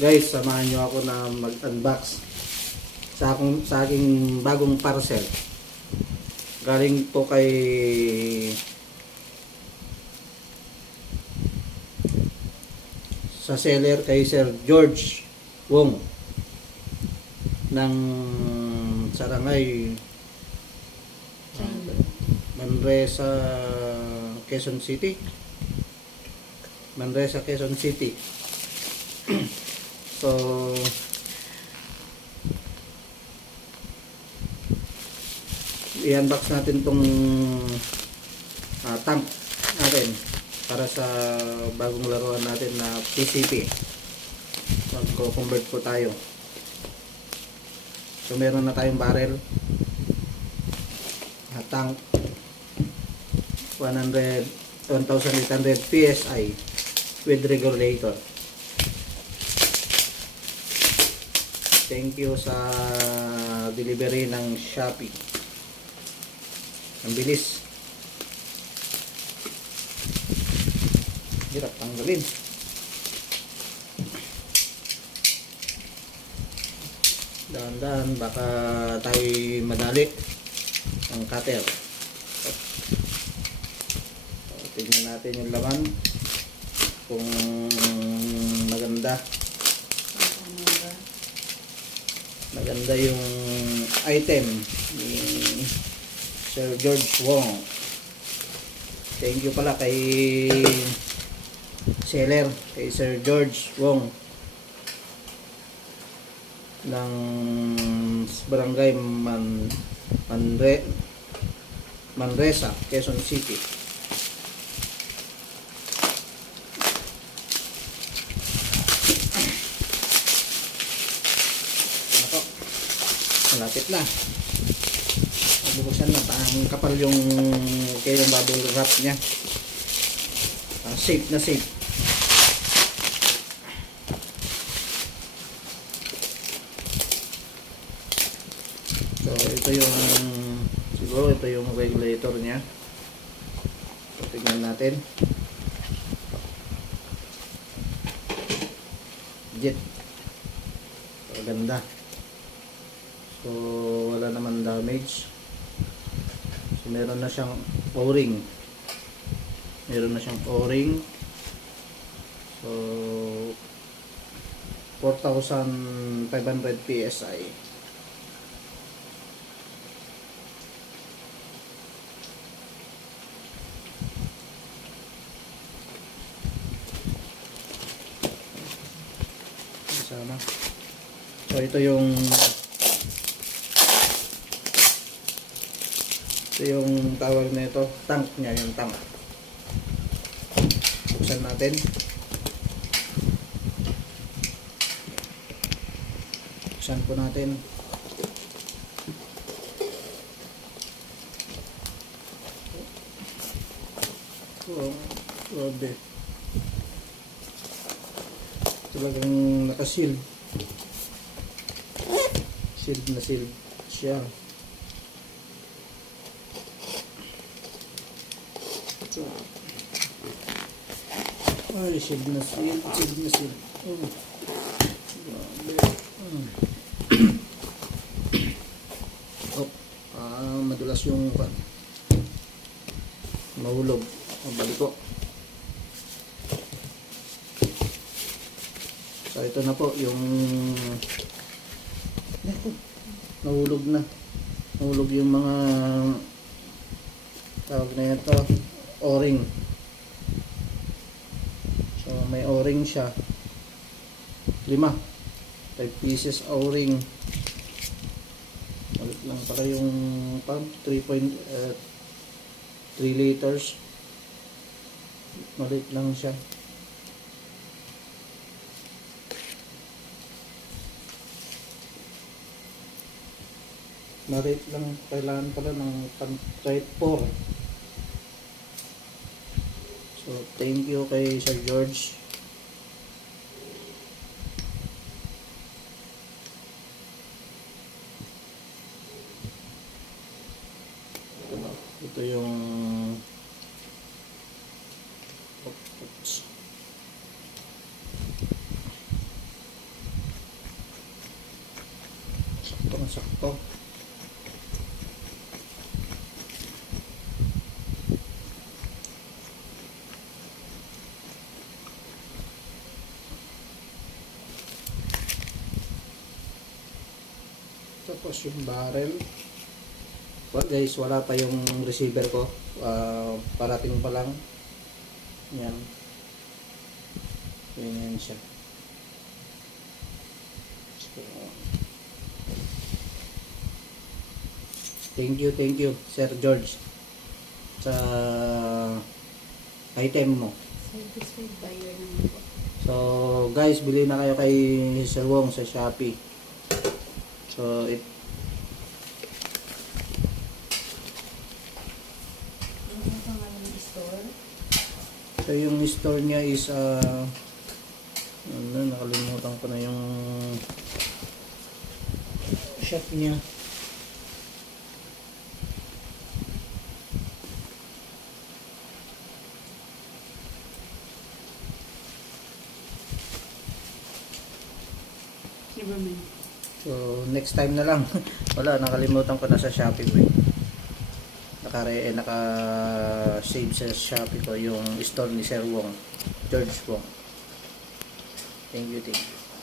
Guys, samahan nyo ako na mag-unbox sa aking bagong parcel. Galing po kay sa seller kay Sir George Wong ng Sarangay, Manresa, Quezon City. Manresa, Quezon City. So, i-unbox natin tong tank natin para sa bagong laruan natin na PCP. Magko-convert po tayo. So, meron na tayong barrel, tank 1,800 PSI with regulator. Thank you sa delivery ng Shopee. Ang bilis. Hirap tanggalin. Dahan-dahan, baka tayo madali ang cutter. So, tignan natin yung laman kung maganda yung item ni Sir George Wong. Thank you pala kay seller, kay Sir George Wong ng Barangay Manresa, Quezon City. Malapit na. Bubuksan na. Ang kapal yung kayong bubble wrap niya. Safe na safe. So ito yung siguro ito yung regulator niya. So tingnan natin. Jet. Maganda. So wala naman damage. So meron na siyang O-ring. So 4,500 PSI. Sana. So ito yung tawag na ito, tank niya, yung tank. Buksan natin. Buksan po natin. Oh, grabe. Talagang naka-shield. Shield na shield siya. Ay, shield na shield. Madulas yung mahulog. Balik ko. So ito na po yung nahulog na. Nahulog yung mga tawag na ito, O-ring. So may O-ring siya. 5 pieces O-ring. Malit lang pala yung pump, 3 liters. Malit lang siya. Malit lang, kailangan pala ng type 4. So thank you kay Sir George. Ito yung sakto. Tapos yung barrel. Well, guys, wala pa yung receiver ko. Parating pa lang. Yan. Ganyan siya. So, thank you, Sir George, sa item mo. Satisfied buyer naman po. So, guys, bili na kayo kay Sir Wong sa Shopee. So, Ano ang pangalan ng store? so yung store niya is nakalimutan ko na yung shop niya. Silverman. So, next time na lang. Wala, nakalimutan ko na sa Shopee ko. Naka-save sa Shopee ko yung store ni Sir Wong, George Wong. Thank you.